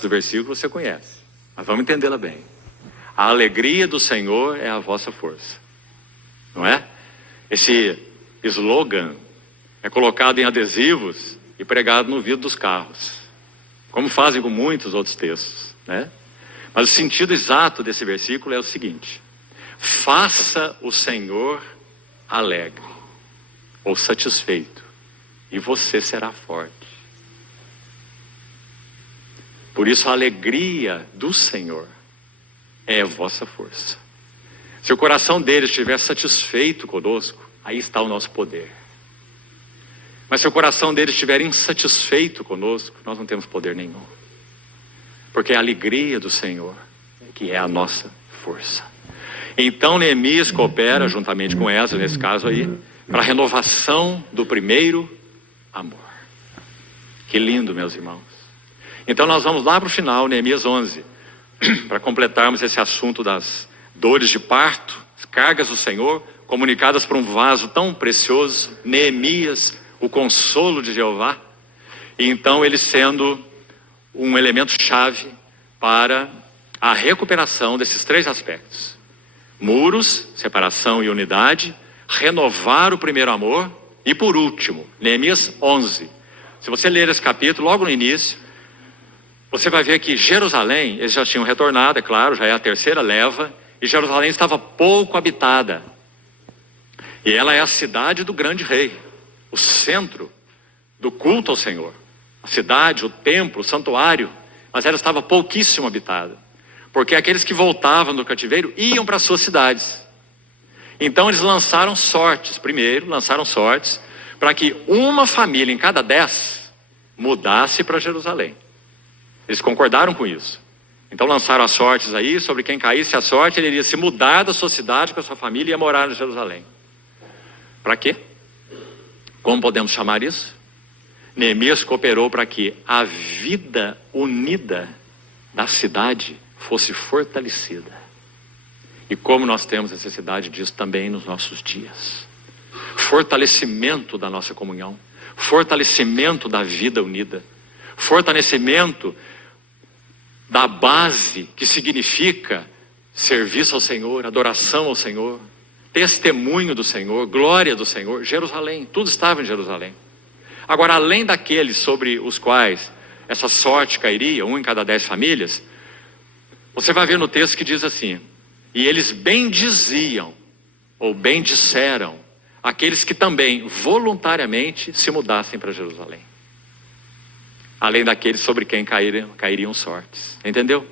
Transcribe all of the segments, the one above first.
do versículo você conhece, mas vamos entendê-la bem. A alegria do Senhor é a vossa força, não é? Esse slogan é colocado em adesivos e pregado no vidro dos carros, como fazem com muitos outros textos, né? Mas o sentido exato desse versículo é o seguinte: faça o Senhor alegre ou satisfeito, e você será forte. Por isso a alegria do Senhor é a vossa força. Se o coração dele estiver satisfeito conosco, aí está o nosso poder. Mas se o coração dele estiver insatisfeito conosco, nós não temos poder nenhum. Porque é a alegria do Senhor que é a nossa força. Então Neemias coopera, juntamente com Esdras, nesse caso aí, para a renovação do primeiro amor. Que lindo, meus irmãos. Então nós vamos lá para o final, Neemias 11, para completarmos esse assunto das dores de parto, as cargas do Senhor, comunicadas por um vaso tão precioso, Neemias, o consolo de Jeová. E então ele sendo um elemento chave para a recuperação desses três aspectos: muros, separação e unidade, renovar o primeiro amor e, por último, Neemias 11. Se você ler esse capítulo, logo no início, você vai ver que Jerusalém, eles já tinham retornado, é claro, já é a terceira leva, e Jerusalém estava pouco habitada. E ela é a cidade do grande rei, o centro do culto ao Senhor. A cidade, o templo, o santuário, mas ela estava pouquíssimo habitada, porque aqueles que voltavam do cativeiro iam para suas cidades. Então eles lançaram sortes, para que uma família em cada 10 mudasse para Jerusalém. Eles concordaram com isso. Então lançaram as sortes aí, sobre quem caísse a sorte, ele iria se mudar da sua cidade com a sua família e ia morar em Jerusalém. Para quê? Como podemos chamar isso? Neemias cooperou para que a vida unida da cidade fosse fortalecida. E como nós temos necessidade disso também nos nossos dias. Fortalecimento da nossa comunhão, fortalecimento da vida unida, fortalecimento da base que significa serviço ao Senhor, adoração ao Senhor, testemunho do Senhor, glória do Senhor. Jerusalém, tudo estava em Jerusalém. Agora, além daqueles sobre os quais essa sorte cairia, um em cada 10 famílias, você vai ver no texto que diz assim: e eles bendiziam, ou bendisseram, aqueles que também voluntariamente se mudassem para Jerusalém. Além daqueles sobre quem cairiam sortes. Entendeu?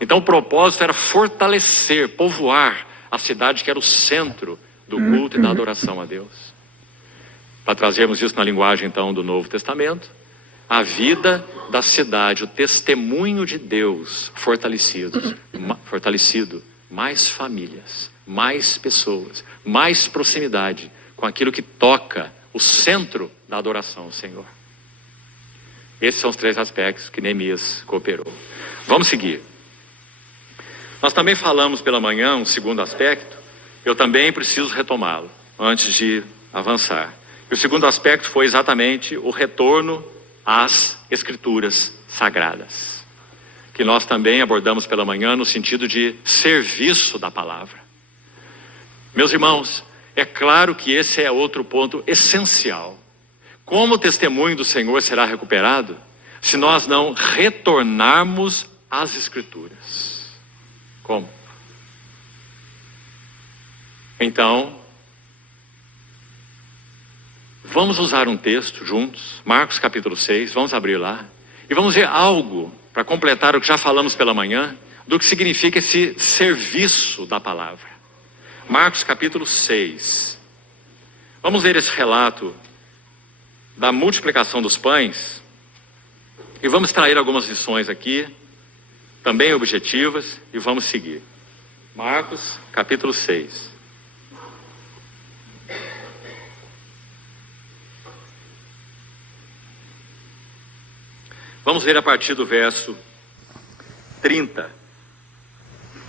Então o propósito era fortalecer, povoar a cidade que era o centro do culto e da adoração a Deus. Para trazermos isso na linguagem então do Novo Testamento, a vida da cidade, o testemunho de Deus fortalecido, mais famílias, mais pessoas, mais proximidade com aquilo que toca o centro da adoração ao Senhor. Esses são os três aspectos que Neemias cooperou. Vamos seguir. Nós também falamos pela manhã um segundo aspecto, eu também preciso retomá-lo antes de avançar. E o segundo aspecto foi exatamente o retorno às Escrituras Sagradas, que nós também abordamos pela manhã no sentido de serviço da palavra. Meus irmãos, é claro que esse é outro ponto essencial. Como o testemunho do Senhor será recuperado se nós não retornarmos às Escrituras? Como? Então, vamos usar um texto juntos, Marcos capítulo 6, vamos abrir lá, e vamos ver algo, para completar o que já falamos pela manhã, do que significa esse serviço da palavra. Marcos capítulo 6. Vamos ver esse relato da multiplicação dos pães, e vamos extrair algumas lições aqui, também objetivas, e vamos seguir. Marcos capítulo 6. Vamos ver a partir do verso 30,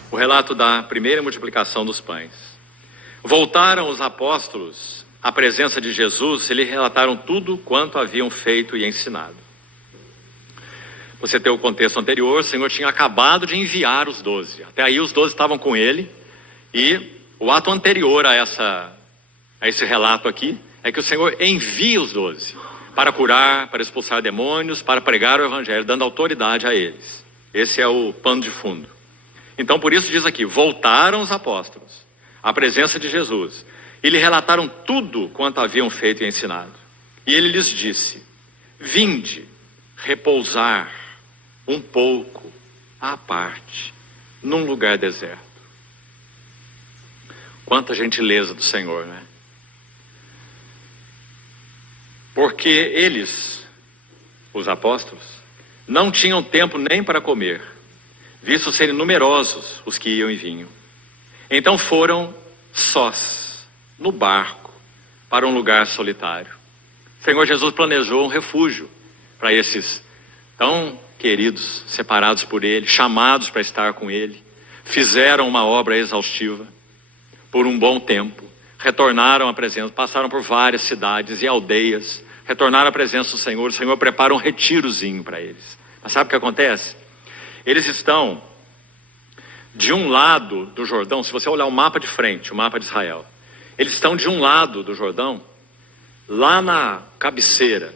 o relato da primeira multiplicação dos pães. Voltaram os apóstolos à presença de Jesus e lhe relataram tudo quanto haviam feito e ensinado. você ter o contexto anterior, o Senhor tinha acabado de enviar os 12. Até aí os 12 estavam com ele. E o ato anterior a esse relato aqui é que o Senhor envia os 12 para curar, para expulsar demônios, para pregar o evangelho, dando autoridade a eles. Esse é o pano de fundo. Então por isso diz aqui, voltaram os apóstolos à presença de Jesus e lhe relataram tudo quanto haviam feito e ensinado. E ele lhes disse, vinde repousar um pouco à parte, num lugar deserto. Quanta gentileza do Senhor, né? Porque eles, os apóstolos, não tinham tempo nem para comer, visto serem numerosos os que iam e vinham. Então foram sós, no barco, para um lugar solitário. O Senhor Jesus planejou um refúgio para esses tão queridos, separados por Ele, chamados para estar com Ele. Fizeram uma obra exaustiva por um bom tempo. Retornaram à presença, passaram por várias cidades e aldeias, retornaram à presença do Senhor. O Senhor prepara um retirozinho para eles. Mas sabe o que acontece? Eles estão de um lado do Jordão, se você olhar o mapa de frente, o mapa de Israel, eles estão de um lado do Jordão, lá na cabeceira,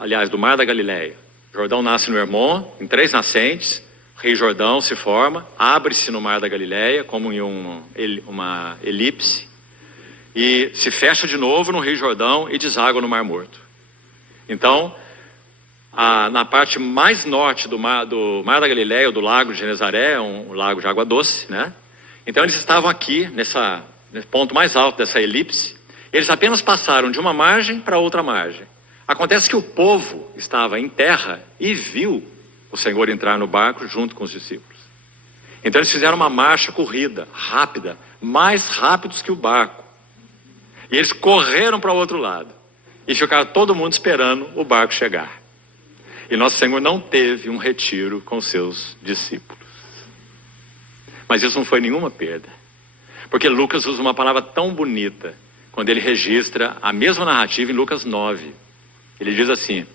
aliás, do Mar da Galileia. O Jordão nasce no Hermon, em 3 nascentes, o Rio Jordão se forma, abre-se no Mar da Galileia, como em uma elipse, e se fecha de novo no Rio Jordão e deságua no Mar Morto. Então, na parte mais norte do Mar da Galileia, do Lago de Genezaré, um lago de água doce, né? Então eles estavam aqui, nesse ponto mais alto dessa elipse, eles apenas passaram de uma margem para outra margem. Acontece que o povo estava em terra e viu o Senhor entrar no barco junto com os discípulos. Então eles fizeram uma marcha corrida, rápida, mais rápidos que o barco. E eles correram para o outro lado. E ficaram todo mundo esperando o barco chegar. E nosso Senhor não teve um retiro com seus discípulos. Mas isso não foi nenhuma perda. Porque Lucas usa uma palavra tão bonita quando ele registra a mesma narrativa em Lucas 9. Ele diz assim,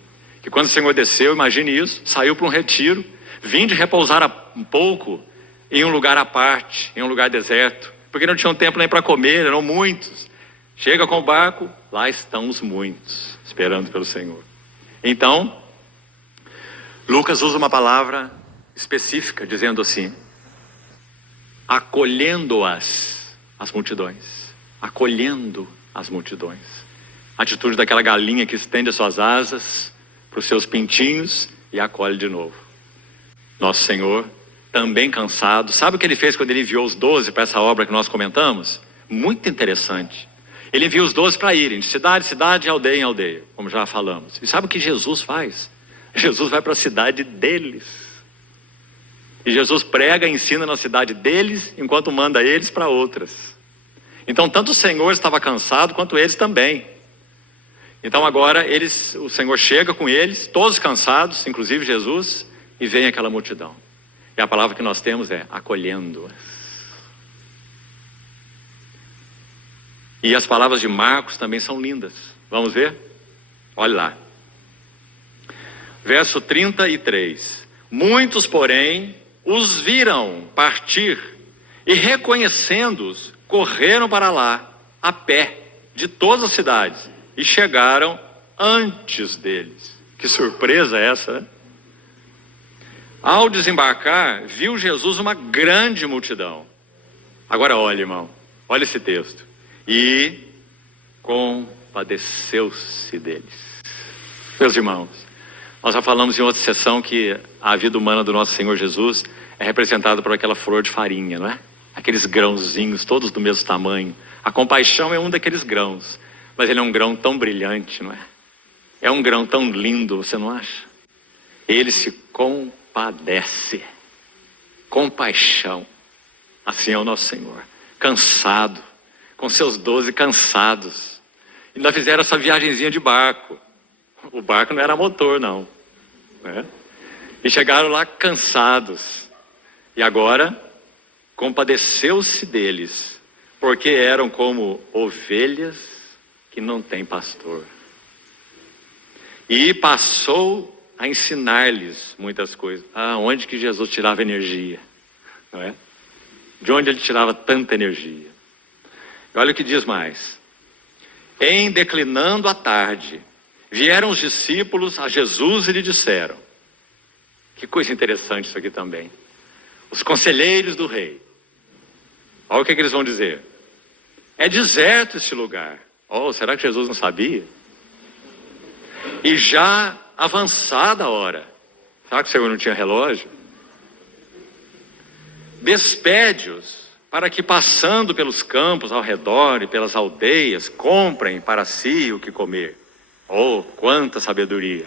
que quando o Senhor desceu, imagine isso, saiu para um retiro, vinde repousar um pouco em um lugar à parte, em um lugar deserto, porque não tinham tempo nem para comer, eram muitos. Chega com o barco, lá estão os muitos, esperando pelo Senhor. Então, Lucas usa uma palavra específica, dizendo assim, acolhendo-as multidões, acolhendo as multidões. A atitude daquela galinha que estende as suas asas para os seus pintinhos e acolhe de novo. Nosso Senhor, também cansado, sabe o que ele fez quando ele enviou os 12 para essa obra que nós comentamos? Muito interessante. Ele enviou os 12 para irem de cidade em cidade, aldeia em aldeia, como já falamos. E sabe o que Jesus faz? Jesus vai para a cidade deles. E Jesus prega e ensina na cidade deles, enquanto manda eles para outras. Então, tanto o Senhor estava cansado, quanto eles também. Então agora o Senhor chega com eles, todos cansados, inclusive Jesus, e vem aquela multidão. E a palavra que nós temos é acolhendo-as. E as palavras de Marcos também são lindas. Vamos ver? Olha lá. Verso 33. Muitos, porém, os viram partir e, reconhecendo-os, correram para lá, a pé, de todas as cidades, e chegaram antes deles. Que surpresa é essa, né? Ao desembarcar, viu Jesus uma grande multidão. Agora olha, irmão, olha esse texto. E compadeceu-se deles. Meus irmãos, nós já falamos em outra sessão que a vida humana do nosso Senhor Jesus é representada por aquela flor de farinha, não é? Aqueles grãozinhos, todos do mesmo tamanho. A compaixão é um daqueles grãos, mas ele é um grão tão brilhante, não é? É um grão tão lindo, você não acha? Ele se compadece. Compaixão. Assim é o nosso Senhor. Cansado, com seus 12 cansados. E ainda fizeram essa viagenzinha de barco. O barco não era motor, não. Né? E chegaram lá cansados. E agora, compadeceu-se deles, porque eram como ovelhas que não têm pastor. E passou a ensinar-lhes muitas coisas. Onde que Jesus tirava energia, não é? De onde ele tirava tanta energia? E olha o que diz mais. Em declinando a tarde, vieram os discípulos a Jesus e lhe disseram. Que coisa interessante isso aqui também. Os conselheiros do rei. Olha o que eles vão dizer. É deserto este lugar. Será que Jesus não sabia? E já avançada a hora. Será que o Senhor não tinha relógio? Despede-os para que, passando pelos campos ao redor e pelas aldeias, comprem para si o que comer. Quanta sabedoria!